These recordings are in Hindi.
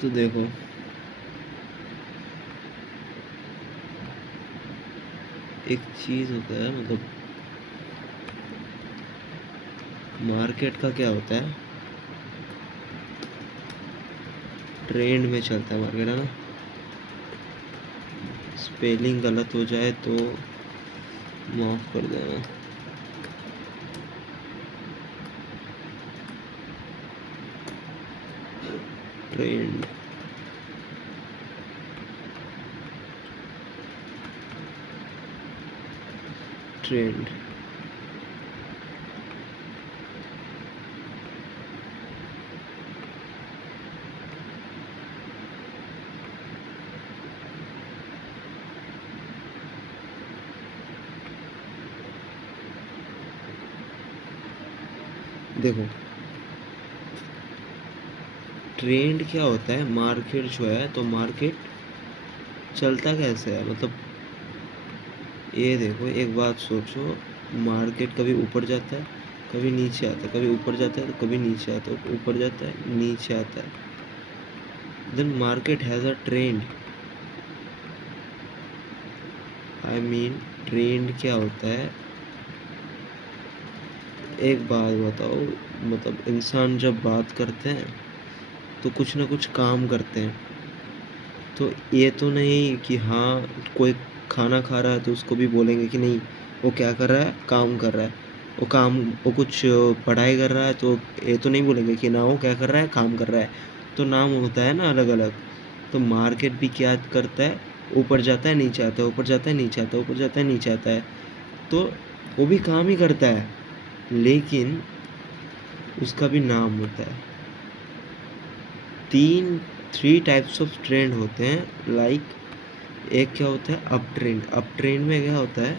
तो देखो, एक चीज़ होता है, मतलब मार्केट का क्या होता है, ट्रेंड में चलता है मार्केट, है ना। स्पेलिंग गलत हो जाए तो माफ़ कर देना। ट्रेंड, ट्रेंड, देखो ट्रेंड क्या होता है, मार्केट जो है, तो मार्केट चलता कैसे है, मतलब ये देखो, एक बात सोचो, मार्केट कभी ऊपर जाता है, कभी नीचे आता है, कभी ऊपर जाता है तो कभी नीचे आता है, ऊपर जाता है, नीचे आता है। Then market has a trend. I mean trend क्या होता है, एक बात बताओ, मतलब इंसान जब बात करते हैं तो कुछ ना कुछ काम करते हैं। तो ये तो नहीं कि हाँ, कोई खाना खा रहा है तो उसको भी बोलेंगे कि नहीं, वो क्या कर रहा है, काम कर रहा है। वो कुछ पढ़ाई कर रहा है तो ये तो नहीं बोलेंगे कि ना वो क्या कर रहा है, काम कर रहा है। तो नाम होता है ना अलग अलग। तो मार्केट भी क्या करता है, ऊपर जाता है, नीचे आता है, ऊपर जाता है, नीचे आता है, ऊपर जाता है, नीचे आता है। तो वो भी काम ही करता है, लेकिन उसका भी नाम होता है। थ्री टाइप्स ऑफ ट्रेंड होते हैं, लाइक एक क्या होता है, अप ट्रेंड। अप ट्रेंड में क्या होता है,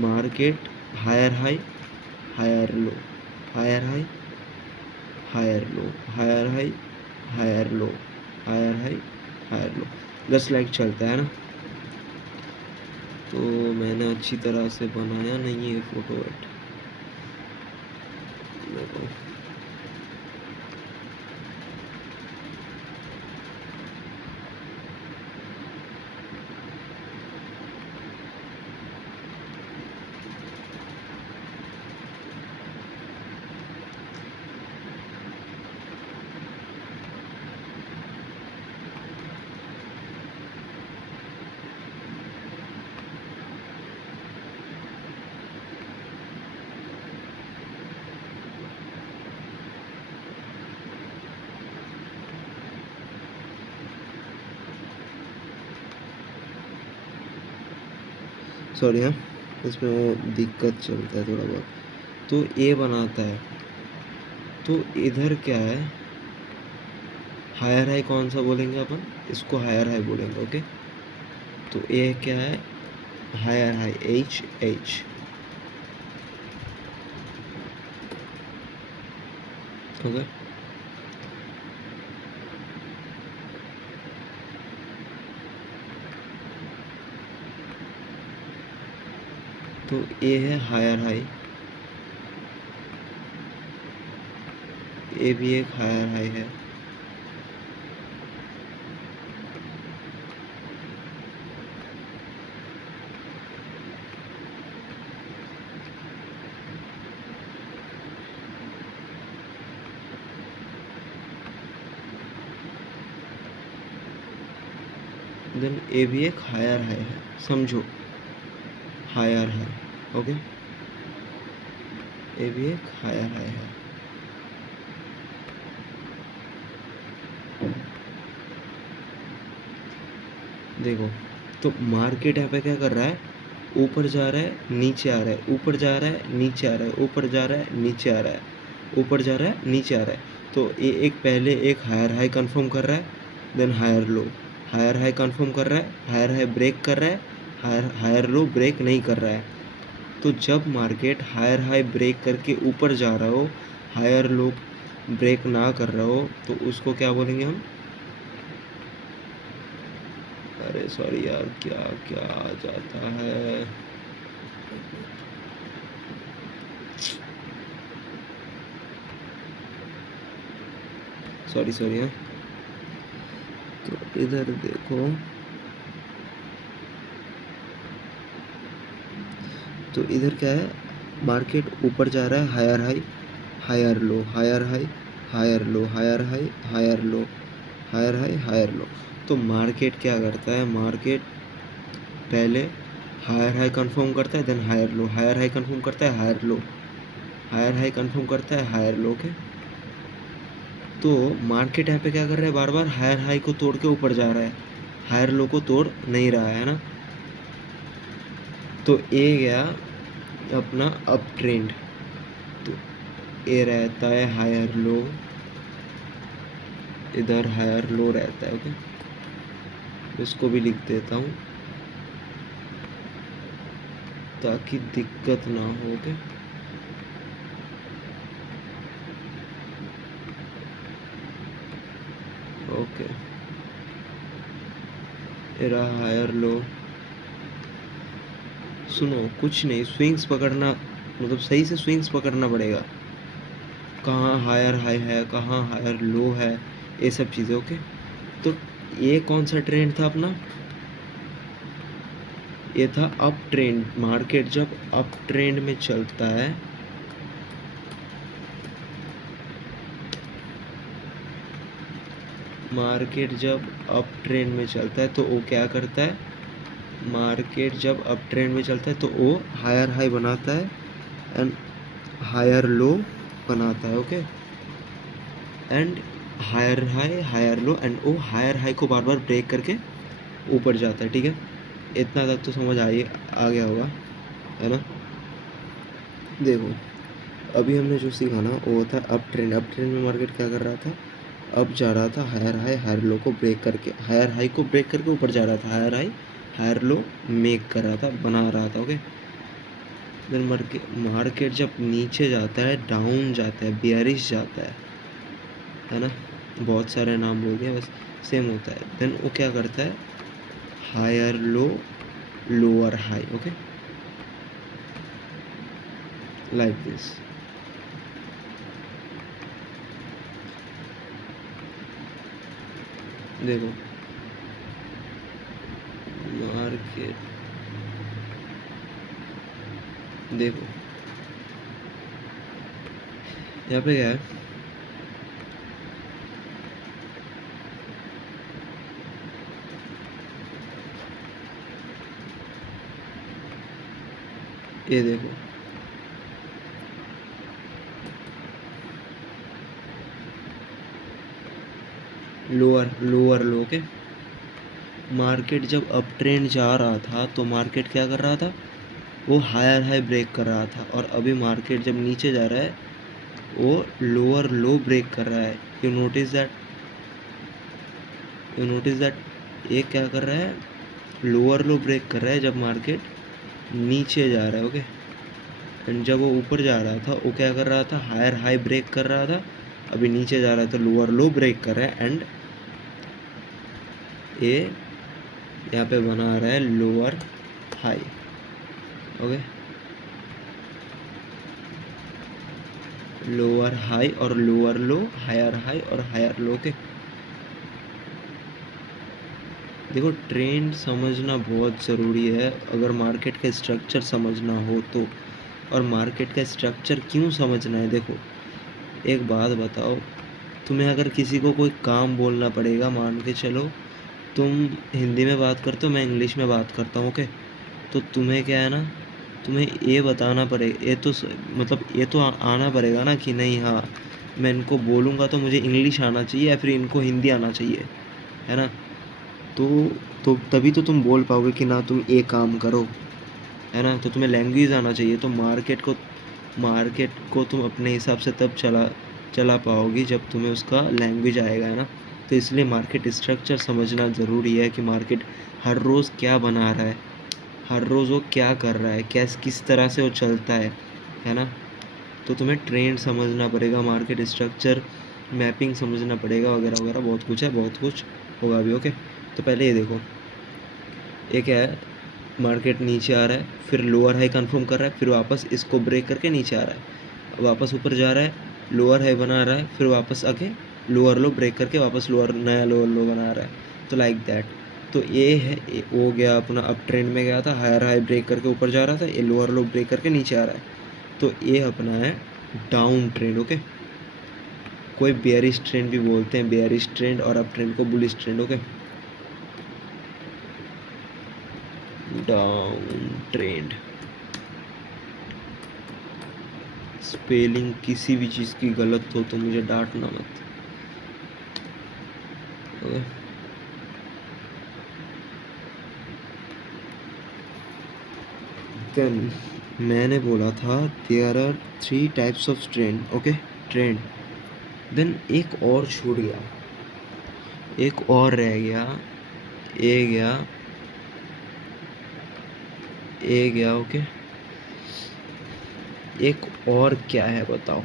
market higher high, higher low, higher high, higher low, higher high, higher low, higher high, higher low, 10 like चलता है ना। तो मैंने अच्छी तरह से बनाया नहीं है फोटो, बट देखो, सॉरी हाँ, इसमें वो दिक्कत चलता है थोड़ा बहुत। तो ये बनाता है, तो इधर क्या है, हायर हाई कौन सा बोलेंगे अपन, इसको हायर हाई बोलेंगे, ओके। तो ये क्या है, higher high, H H, okay. तो ये है हायर हाई, ये भी एक हायर हाई है। देन ये भी एक हायर हाई है, समझो, हायर हाई, ओके। ये भी एक हायर हाई है। देखो, तो मार्केट यहाँ पे क्या कर रहा है, ऊपर जा रहा है, नीचे आ रहा है, ऊपर जा रहा है, नीचे आ रहा है, ऊपर जा रहा है, नीचे आ रहा है, ऊपर जा रहा है, नीचे आ रहा है। तो ये एक पहले एक हायर हाई कंफर्म कर रहा है, then higher low, higher high confirm कर रहा है, हायर हाई ब्रेक कर रहा है, हायर लो ब्रेक नहीं कर रहा है। तो जब मार्केट हायर हाई ब्रेक करके ऊपर जा रहा हो, हायर लो ब्रेक ना कर रहा हो, तो उसको क्या बोलेंगे हम? अरे सॉरी यार, क्या क्या आ जाता है। Sorry sorry. हाँ, तो इधर देखो, तो इधर क्या है, मार्केट ऊपर जा रहा है, higher high, higher low, higher high, higher low, higher high, higher low, higher high, higher low. तो मार्केट क्या करता है, मार्केट पहले हायर हाई कंफर्म करता है, then higher low, higher high confirm करता है, higher low, higher high confirm करता है, हायर लो के। तो मार्केट यहाँ पे क्या कर रहा है, बार बार हायर हाई को तोड़ के ऊपर जा रहा है, हायर लो को तोड़ नहीं रहा है ना। तो ए गया अपना अप ट्रेंड, तो ए रहता है हायर लो, इधर हायर लो रहता है। ओके, इसको भी लिख देता हूँ ताकि दिक्कत ना हो। ओके, ओके, ये रहा हायर लो। सुनो, कुछ नहीं, स्विंग्स पकड़ना, मतलब सही से स्विंग्स पकड़ना पड़ेगा, कहाँ हायर हाई है, कहाँ हायर लो है, ये सब चीज़ें। ओके, तो ये कौन सा ट्रेंड था अपना, ये था अप ट्रेंड। मार्केट जब अप ट्रेंड में चलता है, मार्केट जब अप ट्रेंड में चलता है तो वो क्या करता है, मार्केट जब अप ट्रेंड में चलता है तो वो हायर हाई बनाता है एंड हायर लो बनाता है। Okay, and higher low, and वो हायर हाई को बार बार ब्रेक करके ऊपर जाता है। ठीक है, इतना तक तो समझ आ गया होगा, है ना। देखो, अभी हमने जो सीखा ना वो था अप ट्रेंड। अप ट्रेंड में मार्केट क्या कर रहा था, अब जा रहा था हायर हाई हायर लो को ब्रेक करके, हायर हाई को ब्रेक करके ऊपर जा रहा था, higher high higher low make कर रहा था, बना रहा था। ओके, देन मार्केट जब नीचे जाता है, डाउन जाता है, बियरिश जाता है ना, बहुत सारे नाम बोल दिए, बस सेम होता है। देन वो क्या करता है, higher low lower high. Okay, like this. देखो, मार्केट देखो, यहाँ पे क्या है, ये देखो, लोअर लोअर लो के। मार्केट जब अप ट्रेंड जा रहा था तो मार्केट क्या कर रहा था, वो हायर हाई ब्रेक कर रहा था, और अभी मार्केट जब नीचे जा रहा है वो लोअर लो ब्रेक कर रहा है। You notice that, you notice that ये क्या कर रहा है, लोअर लो ब्रेक कर रहा है जब मार्केट नीचे जा रहा है। ओके, एंड जब वो ऊपर जा रहा था वो क्या कर रहा था, हायर हाई ब्रेक कर रहा था, अभी नीचे जा रहा है तो लोअर लो ब्रेक कर रहा है, एंड ये यहाँ पे बना रहा है lower high. Okay, lower high और लोअर लो, हायर हाई और हायर लो के। देखो, ट्रेंड समझना बहुत ज़रूरी है अगर मार्केट का स्ट्रक्चर समझना हो तो। और मार्केट का स्ट्रक्चर क्यों समझना है, देखो एक बात बताओ, तुम्हें अगर किसी को कोई काम बोलना पड़ेगा, मान के चलो तुम हिंदी में बात करते हो, मैं इंग्लिश में बात करता हूँ। ओके, तो तुम्हें क्या है ना, तुम्हें ये बताना पड़ेगा, ये तो मतलब ये तो आना पड़ेगा ना कि नहीं, हाँ मैं इनको बोलूँगा तो मुझे इंग्लिश आना चाहिए या फिर इनको हिंदी आना चाहिए, है ना। तो तभी तो तुम बोल पाओगे कि ना तुम ये काम करो, है ना। तो तुम्हें लैंग्वेज आना चाहिए, तो मार्केट को तुम अपने हिसाब से तब चला पाओगी जब तुम्हें उसका लैंग्वेज आएगा, है ना। तो इसलिए मार्केट स्ट्रक्चर समझना ज़रूरी है कि मार्केट हर रोज़ क्या बना रहा है, हर रोज़ वो क्या कर रहा है, किस तरह से वो चलता है ना। तो तुम्हें ट्रेंड समझना पड़ेगा, मार्केट स्ट्रक्चर मैपिंग समझना पड़ेगा, वगैरह वगैरह बहुत कुछ है, बहुत कुछ होगा अभी। ओके, तो पहले ये देखो, ये क्या है, मार्केट नीचे आ रहा है, फिर लोअर हाई कंफर्म कर रहा है, फिर वापस इसको ब्रेक करके नीचे आ रहा है, वापस ऊपर जा रहा है, लोअर हाई बना रहा है, फिर वापस आके लोअर लो ब्रेक करके वापस लोअर नया लोअर लो बना रहा है। तो लाइक दैट। तो ये है, हो गया अपना अप ट्रेंड में गया था, हायर हाई ब्रेक करके ऊपर जा रहा था, ये लोअर लो ब्रेक करके नीचे आ रहा है। तो ये अपना है डाउन ट्रेंड। ओके, कोई बेयरिश ट्रेंड भी बोलते हैं, बेयरिश ट्रेंड, और अप ट्रेंड को bullish trend. Okay, down trend. Spelling किसी भी चीज़ की गलत हो तो मुझे डांटना मत। ओके, देन मैंने बोला था there are 3 types of trend. Okay, trend. Then एक और छूट गया, एक और रह गया, ए गया, ए गया। ओके, एक और क्या है बताओ,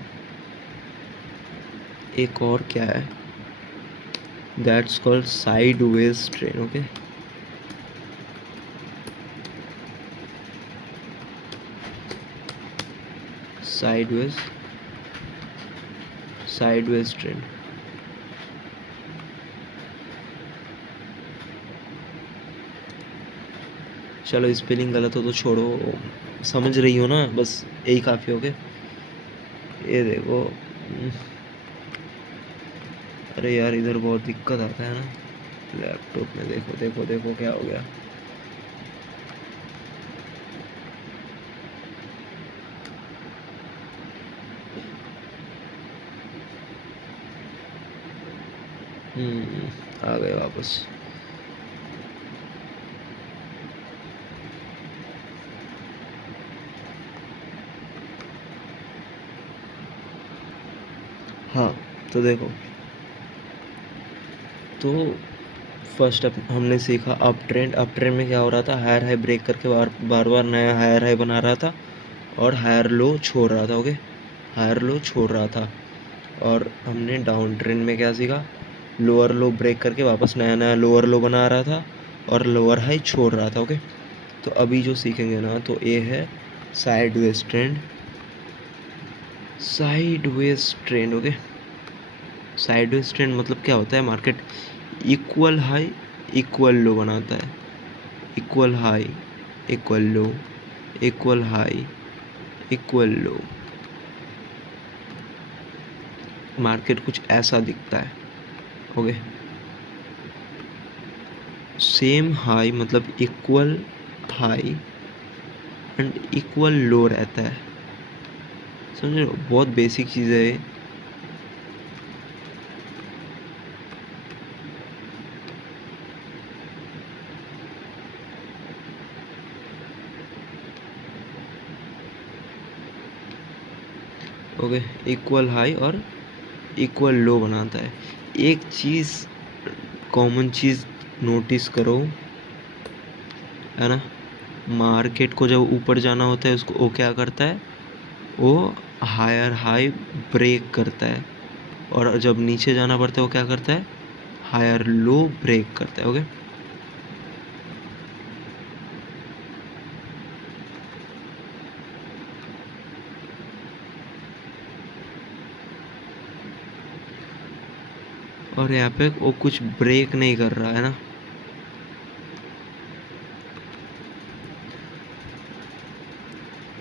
एक और क्या है, that's called sideways trend. Okay, sideways, sideways trend. चलो स्पेलिंग गलत हो तो छोड़ो, समझ रही हो ना, बस यही काफ़ी। हो गया। ये देखो, अरे यार इधर बहुत दिक्कत आता है ना लैपटॉप में। देखो देखो देखो क्या हो गया। आ गए वापस। हाँ, तो देखो, तो फर्स्ट हमने सीखा अप ट्रेंड। अप ट्रेंड में क्या हो रहा था, हायर हाई ब्रेक करके बार बार नया हायर हाई बना रहा था और हायर लो छोड़ रहा था। ओके, हायर लो छोड़ रहा था। और हमने डाउन ट्रेंड में क्या सीखा, लोअर लो ब्रेक करके वापस नया नया लोअर लो बना रहा था और लोअर हाई छोड़ रहा था। ओके, तो अभी जो सीखेंगे ना, तो ये है sideways trend, sideways trend. Okay, sideways trend मतलब क्या होता है, मार्केट इक्वल हाई इक्वल लो बनाता है, इक्वल हाई इक्वल लो, इक्वल हाई इक्वल लो। मार्केट कुछ ऐसा दिखता है। ओके, सेम हाई मतलब इक्वल हाई एंड इक्वल लो रहता है। समझ रहे हो, बहुत बेसिक चीज़ है ये। ओके, इक्वल हाई और इक्वल लो बनाता है। एक चीज़, कॉमन चीज़ नोटिस करो, है ना, मार्केट को जब ऊपर जाना होता है उसको वो क्या करता है, वो हायर हाई ब्रेक करता है, और जब नीचे जाना पड़ता है वो क्या करता है, हायर लो ब्रेक करता है। ओके, और यहाँ पे वो कुछ ब्रेक नहीं कर रहा है ना।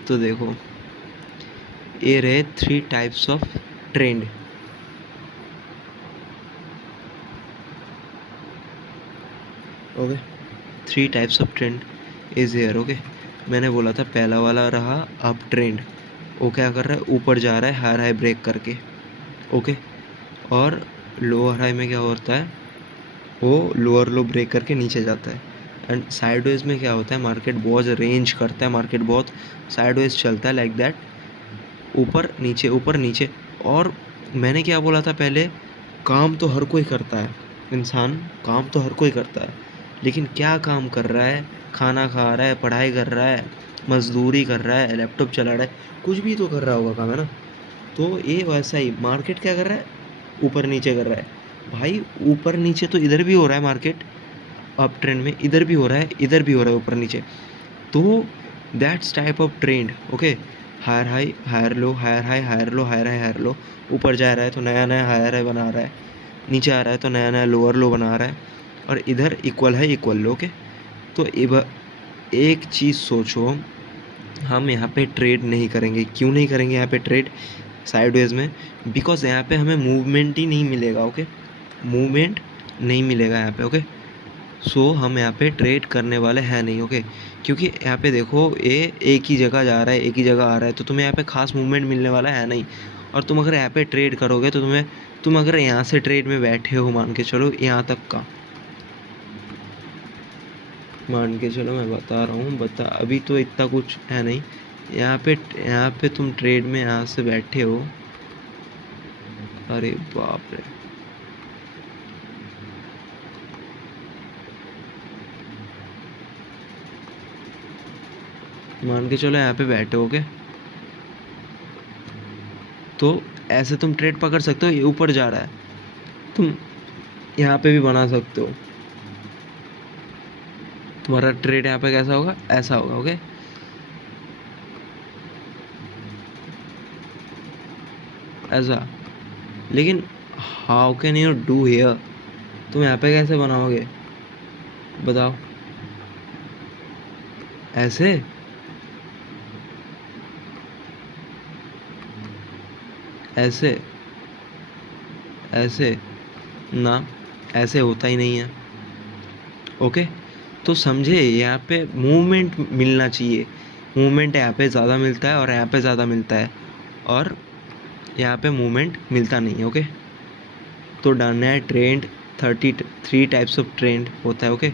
तो देखो, ये रहे 3 types of trend. Okay, 3 types of trend is here. Okay, मैंने बोला था पहला वाला रहा अप ट्रेंड, वो क्या कर रहा है, ऊपर जा रहा है हायर हाई ब्रेक करके। ओके, और लोअर हाई में क्या होता है, वो लोअर लो ब्रेक करके नीचे जाता है। एंड साइडवेज में क्या होता है, मार्केट बहुत रेंज करता है, मार्केट बहुत साइडवेज चलता है, लाइक दैट, ऊपर नीचे। और मैंने क्या बोला था पहले, काम तो हर कोई करता है, इंसान काम तो हर कोई करता है, लेकिन क्या काम कर रहा है? खाना खा रहा है, पढ़ाई कर रहा है, मज़दूरी कर रहा है, लैपटॉप चला रहा है, कुछ भी तो कर रहा होगा काम, है ना? तो ये वैसा ही मार्केट क्या कर रहा है? ऊपर नीचे कर रहा है। भाई ऊपर नीचे तो इधर भी हो रहा है मार्केट, अप ट्रेंड में इधर भी हो रहा है, इधर भी हो रहा है ऊपर नीचे। तो that's type of trend, okay. Higher high, higher low, higher high, higher low, higher high, higher low. ऊपर जा रहा है तो नया नया हायर हाई बना रहा है, नीचे आ रहा है तो नया नया लोअर लो बना रहा है, और इधर इक्वल है इक्वल लो, ओके। तो एक चीज़ सोचो, हम यहाँ पे ट्रेड नहीं करेंगे। क्यों नहीं करेंगे यहाँ पे ट्रेड साइडवेज में? बिकॉज यहाँ पे हमें मूवमेंट ही नहीं मिलेगा, ओके। मूवमेंट नहीं मिलेगा यहाँ पे, ओके। सो हम यहाँ पे ट्रेड करने वाले हैं नहीं, ओके। क्योंकि यहाँ पे देखो, ये एक ही जगह जा रहा है, एक ही जगह आ रहा है, तो तुम्हें यहाँ पे खास मूवमेंट मिलने वाला है नहीं। और तुम अगर यहाँ पे ट्रेड करोगे तो तुम अगर यहाँ से ट्रेड में बैठे हो, मान के चलो यहाँ तक का, मान के चलो, मैं बता रहा हूँ, अभी तो इतना कुछ है नहीं। यहाँ पे तुम ट्रेड में यहाँ से बैठे हो, अरे बाप रे, मान के चलो यहाँ पे बैठे हो, ओके। तो ऐसे तुम ट्रेड पकड़ सकते हो, ये ऊपर जा रहा है, तुम यहाँ पे भी बना सकते हो। तुम्हारा ट्रेड यहाँ पे कैसा होगा? ऐसा होगा, ओके। ऐसा। लेकिन how can you do here? तुम यहाँ पे कैसे बनाओगे? बताओ। ऐसे? ऐसे? ऐसे? ना, ऐसे होता ही नहीं है, ओके। तो समझे, यहाँ पे मूवमेंट मिलना चाहिए। मूवमेंट यहाँ पे ज़्यादा मिलता है और यहाँ पे ज़्यादा मिलता है, और यहाँ पे मूवमेंट मिलता नहीं है, ओके। तो डन है ट्रेंड। 33 टाइप्स ऑफ ट्रेंड होता है, okay.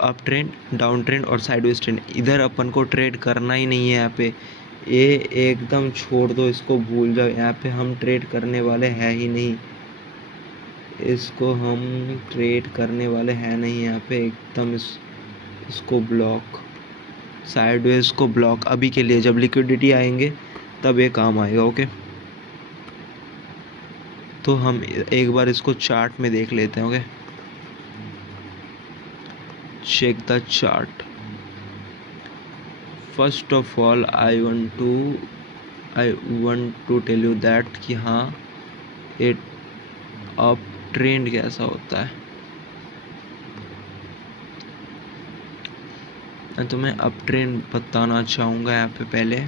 Up trend, down trend और साइडवेज ट्रेंड। इधर अपन को ट्रेड करना ही नहीं है यहाँ पे, ये एकदम छोड़ दो, इसको भूल जाओ। यहाँ पे हम ट्रेड करने वाले हैं ही नहीं, इसको हम ट्रेड करने वाले हैं नहीं यहाँ पे, एकदम इसको ब्लॉक, साइडवेज को ब्लॉक अभी के लिए। जब लिक्विडिटी आएंगे तब ये काम आएगा, ओके। तो हम एक बार इसको चार्ट में देख लेते हैं, okay. Check the chart. First of all I want to tell you that कि हाँ, ये अप ट्रेंड कैसा होता है। मैं तुम्हें अप ट्रेंड बताना चाहूँगा यहाँ पे पहले।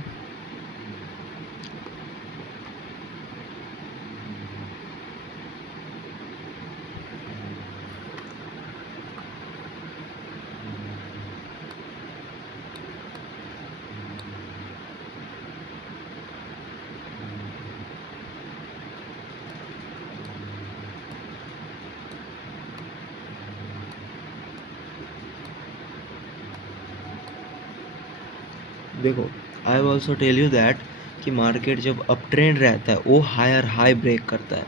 देखो, I also tell you that कि मार्केट जब अप ट्रेंड रहता है वो हायर हाई ब्रेक करता है,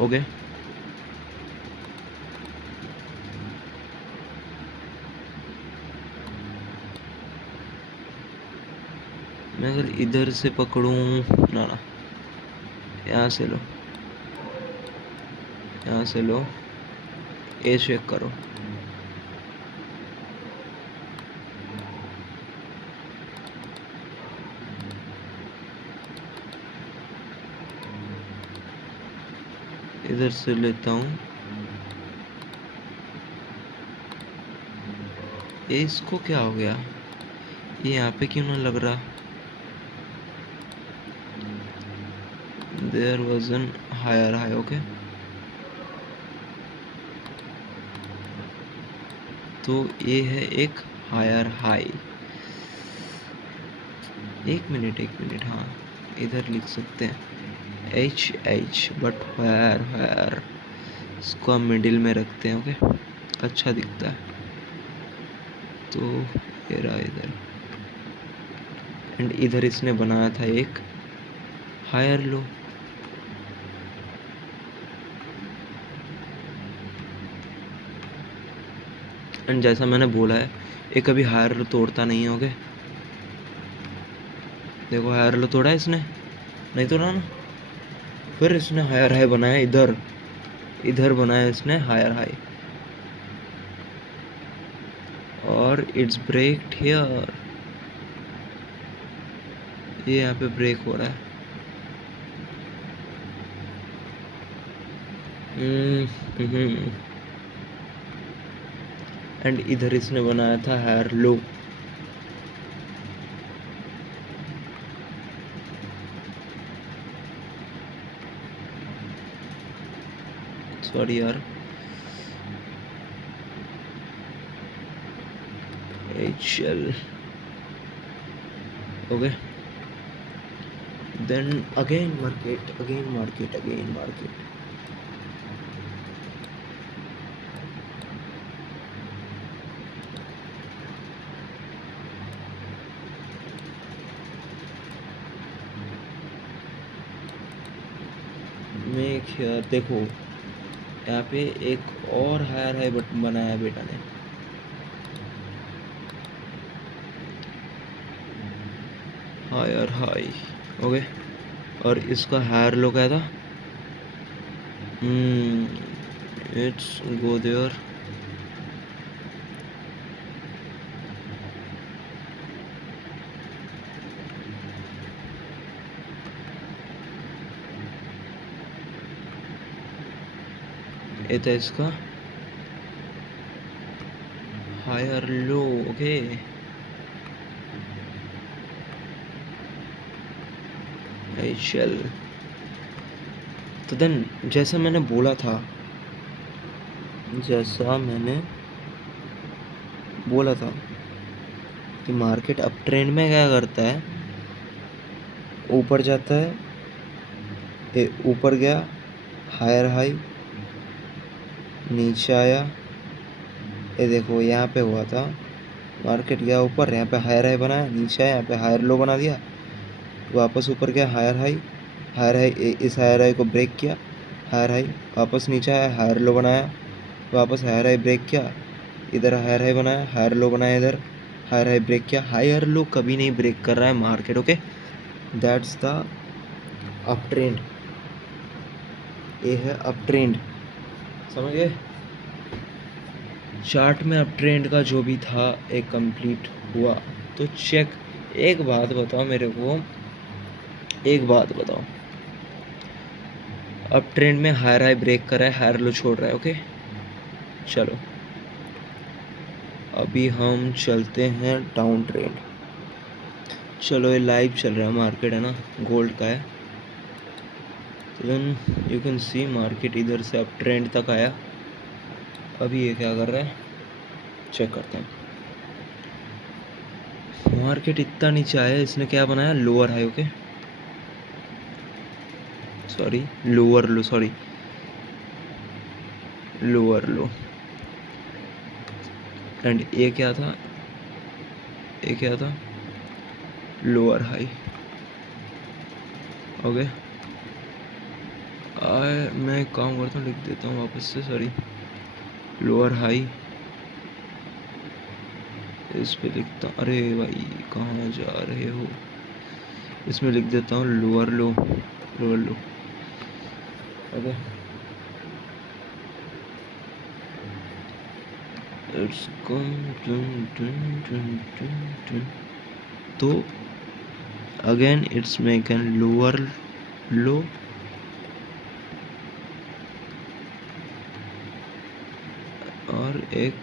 ओके। मैं अगर इधर से पकड़ूं, ना ना, यहाँ से लो, यहाँ से लो, ये चेक करो। इधर से लेता हूँ, ये इसको क्या हो गया? ये यहाँ पे क्यों ना लग रहा? There was an higher high, okay. तो ये है एक हायर हाई। एक मिनट, हाँ, इधर लिख सकते हैं एच, बट हायर, इसको हम मिडिल में रखते हैं, ओके, अच्छा दिखता है। तो ये रहा इधर, एंड इधर इसने बनाया था एक हायर लो, एंड जैसा मैंने बोला है, ये कभी हायर लो तोड़ता नहीं है। ओके, देखो हायर लो तोड़ा है इसने, नहीं तोड़ा ना। फिर इसने हायर हाई बनाया, इधर इधर बनाया इसने हायर हाई, और इट्स ब्रेक्ड हियर। ये यहाँ पे ब्रेक हो रहा है। एंड इधर इसने बनाया था हायर लो। सॉरी यार, चल। Okay, then again market, again market, again market. Make here, देखो यहाँ पे एक और हायर हाई बटन बनाया बेटा ने। Higher high, okay. और इसका हायर लो क्या था? It's go there. ये था इसका हायर लो। ओके, चल। तो देन जैसा मैंने बोला था, जैसा मैंने बोला था कि मार्केट अप ट्रेंड में क्या करता है, ऊपर जाता है, ये ऊपर गया हायर हाई, नीचे आया, ये देखो यहाँ पे हुआ था, मार्केट गया ऊपर, यहाँ पे हायर हाई बनाया, नीचे आया, यहाँ पे हायर लो बना दिया, वापस ऊपर गया हायर हाई, हायर हाई, इस हायर हाई को ब्रेक किया, हायर हाई, वापस नीचे आया, हायर लो बनाया, वापस हायर हाई ब्रेक किया, इधर हायर हाई बनाया, हायर लो बनाया, इधर हायर हाई ब्रेक किया। हायर लो कभी नहीं ब्रेक कर रहा है market. Okay, that's the up trend. ये है अप ट्रेंड, समझ गए? चार्ट में अप ट्रेंड का जो भी था एक कंप्लीट हुआ। तो चेक, एक बात बताओ मेरे को, एक बात बताओ, अप ट्रेंड में हायर हाई ब्रेक कर रहा है, हायर लो छोड़ रहा है। ओके, चलो अभी हम चलते हैं डाउन ट्रेंड। चलो, ये लाइव चल रहा है मार्केट, है ना, गोल्ड का है। तो then you can see market इधर से अप ट्रेंड तक आया। अभी ये क्या कर रहा है, चेक करते हैं। मार्केट इतना नीचे आया, इसने क्या बनाया, lower high. Okay, sorry lower low, sorry lower low. And ये क्या था, ये क्या था, लोअर हाई। ओके, मैं एक काम करता हूँ, लिख देता हूँ वापस से, सॉरी, लोअर हाई इस पे लिखता हूँ। अरे भाई कहाँ जा रहे हो, इसमें लिख देता हूँ lower low, lower low. Okay, it's come तो again it's make an lower low, और एक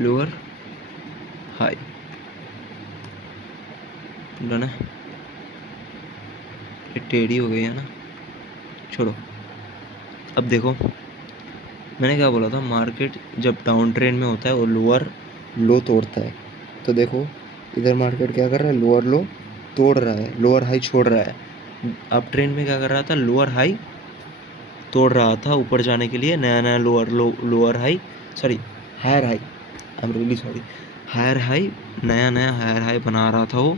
लोअर हाई। डन है, ये टेढ़ी हो गई है ना, छोड़ो। अब देखो मैंने क्या बोला था, मार्केट जब डाउन ट्रेंड में होता है वो लोअर लो तोड़ता है। तो देखो इधर मार्केट क्या कर रहा है, लोअर लो तोड़ रहा है, लोअर हाई छोड़ रहा है। अप ट्रेंड में क्या कर रहा था, लोअर हाई तोड़ रहा था ऊपर जाने के लिए, नया नया lower low, lower high, sorry higher high, I am really sorry, higher high, नया नया हायर हाई बना रहा था वो,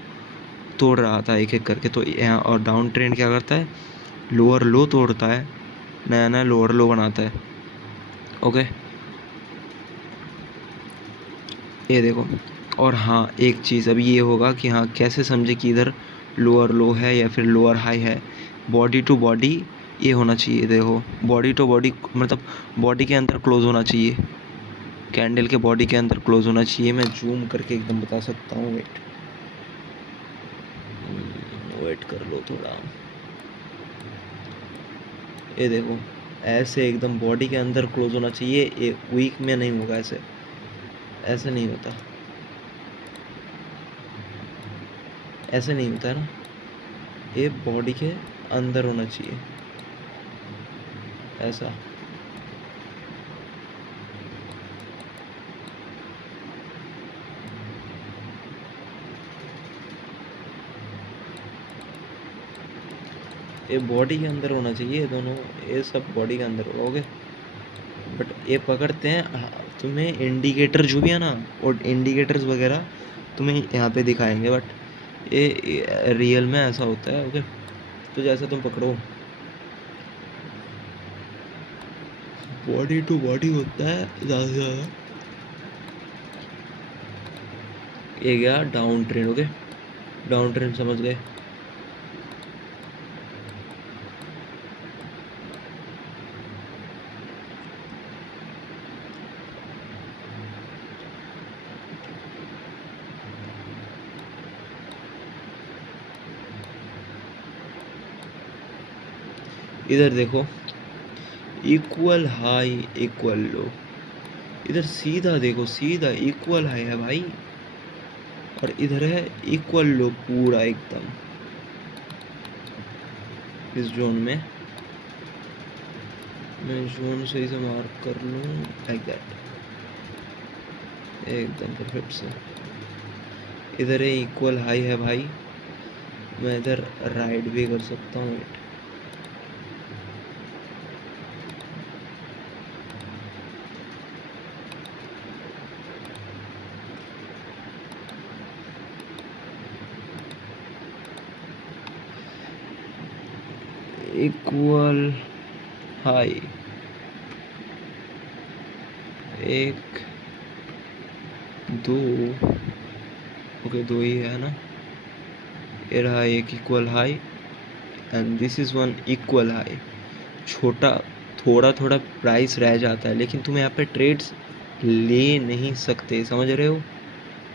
तोड़ रहा था एक एक करके। तो यहाँ और डाउन ट्रेंड क्या करता है, लोअर लो तोड़ता है, नया नया लोअर लो बनाता है। ओके, ये देखो। और हाँ, एक चीज़ अभी ये होगा कि हाँ कैसे समझे कि इधर लोअर लो है या फिर लोअर हाई है। बॉडी टू बॉडी ये होना चाहिए, देखो बॉडी टू बॉडी मतलब बॉडी के अंदर क्लोज होना चाहिए, कैंडल के बॉडी के अंदर क्लोज होना चाहिए। मैं जूम करके एकदम बता सकता हूँ, वेट कर लो थोड़ा। ये देखो, ऐसे एकदम बॉडी के अंदर क्लोज होना चाहिए, ये वीक में नहीं होगा, ऐसे ऐसे नहीं होता, ऐसे नहीं होता है ना, ये बॉडी के अंदर होना चाहिए ऐसा। ये बॉडी के अंदर होना चाहिए, ये दोनों, ये सब बॉडी के अंदर होगा। ओके, बट ये पकड़ते हैं तुम्हें इंडिकेटर जो भी है ना, और इंडिकेटर्स वगैरह तुम्हें यहाँ पे दिखाएंगे, बट ये रियल में ऐसा होता है। ओके, तो जैसा तुम पकड़ो बॉडी टू बॉडी होता है ज़्यादा से ज़्यादा। ये गया down trend. Okay, down trend समझ गए। इधर देखो, इक्वल हाई इक्वल लो, इधर सीधा देखो, सीधा इक्वल हाई है भाई, और इधर है इक्वल लो पूरा एकदम इस जोन में। मैं जोन सही से मार्क कर लूँ, लाइक दैट, एकदम परफेक्ट से। इधर है इक्वल हाई है भाई, मैं इधर राइड भी कर सकता हूँ। इक्वल हाई, एक दो, ओके दो ही है ना, ये रहा एक equal high and this is one equal high. छोटा थोड़ा थोड़ा प्राइस रह जाता है, लेकिन तुम यहाँ पे ट्रेड्स ले नहीं सकते, समझ रहे हो।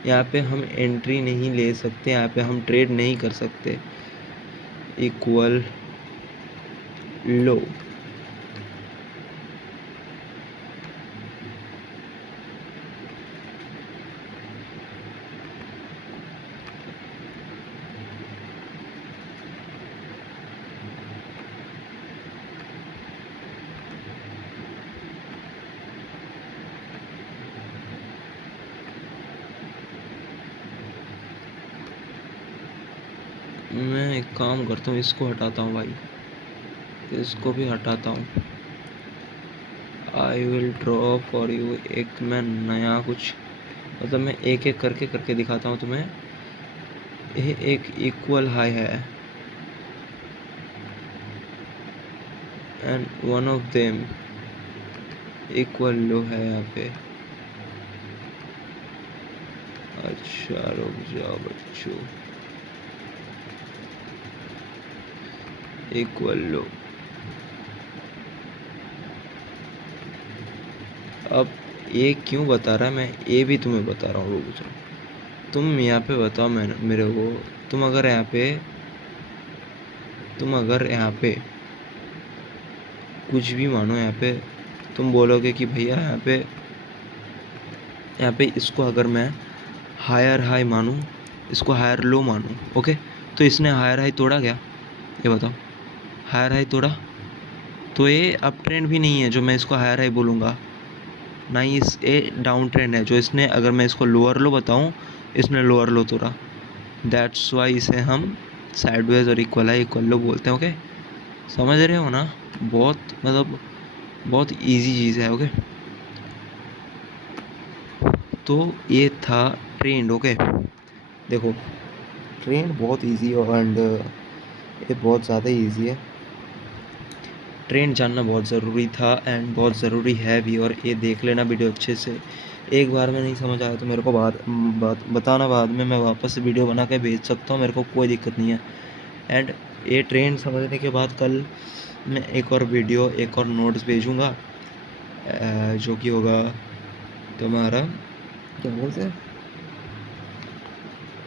यहाँ पे हम एंट्री नहीं ले सकते, यहाँ पे हम ट्रेड नहीं कर सकते। इक्वल लो, मैं एक काम करता हूँ, इसको हटाता हूँ भाई, इसको भी हटाता हूँ। I will draw for you, एक मैं नया कुछ, मतलब मैं एक एक करके करके दिखाता हूँ तुम्हें। ये एक इक्वल हाई है and one of them equal low है यहाँ पे। अच्छा रुक जाओ बच्चों, इक्वल लो। अब ये क्यों बता रहा है, मैं ये भी तुम्हें बता रहा हूँ, रुक जाओ। तुम यहाँ पे बताओ मेरे को, तुम अगर यहाँ पे कुछ भी मानो, यहाँ पे तुम बोलोगे कि भैया यहाँ पे इसको अगर मैं हायर हाई मानूँ, इसको हायर लो मानूँ, ओके, तो इसने हायर हाई तोड़ा क्या, ये बताओ। हायर हाई तोड़ा, तो ये अप ट्रेंड भी नहीं है जो मैं इसको हायर हाई बोलूँगा, ना ही ये डाउन ट्रेंड है जो इसने, अगर मैं इसको लोअर लो बताऊँ, इसने लोअर लो तोड़ा। दैट्स वाई इसे हम साइडवेज और इक्वल हाई इक्वल लो बोलते हैं। ओके, समझ रहे हो ना, बहुत मतलब बहुत इजी चीज़ है। ओके, तो ये था ट्रेंड। ओके, देखो ट्रेन बहुत ईजी है एंड ये बहुत ज़्यादा ईजी है। ट्रेन जानना बहुत ज़रूरी था एंड बहुत ज़रूरी है भी, और ये देख लेना वीडियो अच्छे से। एक बार में नहीं समझ आया तो मेरे को बात बताना, बाद में मैं वापस से वीडियो बना के भेज सकता हूँ, मेरे को कोई दिक्कत नहीं है। एंड ये ट्रेन समझने के बाद कल मैं एक और वीडियो, एक और नोट्स भेजूँगा, जो कि होगा तुम्हारा क्या बोलते हैं,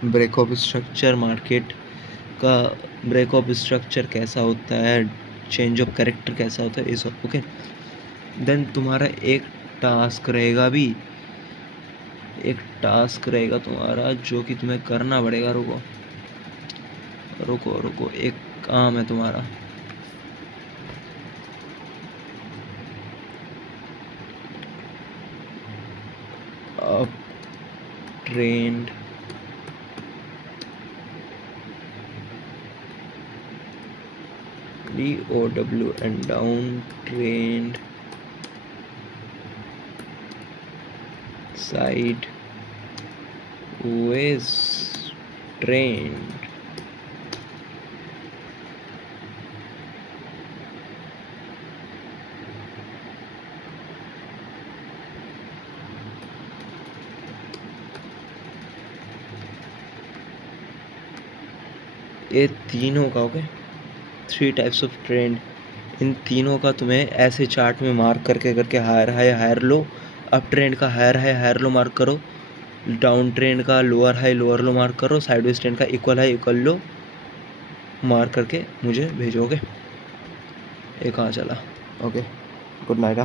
ब्रेक ऑफ स्ट्रक्चर मार्केट का, ब्रेक ऑफ स्ट्रक्चर कैसा होता है, चेंज ऑफ कैरेक्टर कैसा होता है, ये सब। ओके, देन तुम्हारा एक टास्क रहेगा भी, एक टास्क रहेगा तुम्हारा जो कि तुम्हें करना पड़ेगा। रुको रुको रुको, एक काम है तुम्हारा। Up trend DOW and down trend side ways trend. ये तीनों का, ओके, 3 टाइप्स ऑफ ट्रेंड, इन तीनों का तुम्हें ऐसे चार्ट में मार्क करके करके higher high higher low, up trend का higher high higher low mark करो, डाउन ट्रेंड का lower high lower low mark करो, साइडवेज ट्रेंड का equal high equal low mark करके मुझे भेजोगे। ये कहाँ चला? Okay, good night.